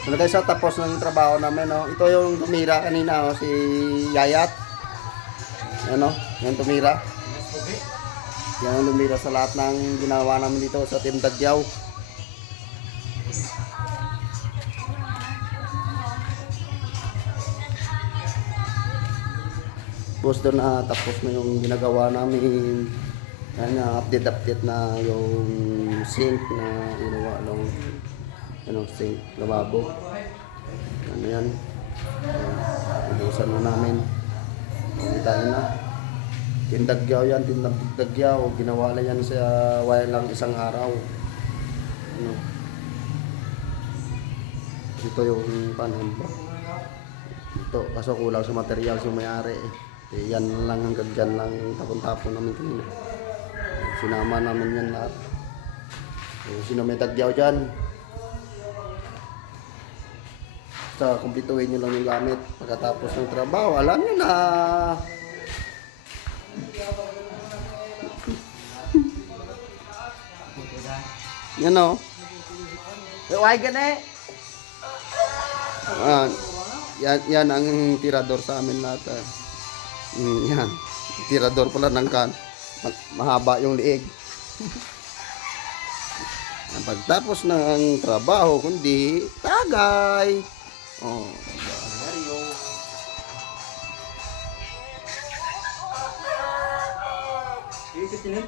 Ano guys, tapos ng trabaho namin, no? Ito yung tumira kanina, oh, si Yayat. Ano, yung tumira. Yan ang tumira sa lahat ng ginawa namin dito sa Team Dadyaw. Tapos doon na tapos na yung ginagawa namin. Yan na update na yung sink na ginawa ng sink, lababo. Ano yan? Ibusan na namin. Kita nyo na. Tindagyaw yan, tindagyaw. Ginawa na yan sa wala lang isang araw. Ano? Ito yung panon ba? Ito, kaso kulang sa material yung may-ari eh. Yan lang hanggang dyan lang tapon-tapon namin kanina. Sinama namin yan lahat. Sino may tagyaw dyan? Basta kumpituhin nyo lang yung gamit pagkatapos ng trabaho. Alam nyo na. Yan o. Why gane? Yan ang tirador sa amin lahat. Yan. Tirador pala ng kan. Mahaba yung liig. Pagtapos ng trabaho, kundi tagay. Oh, Ikot yun.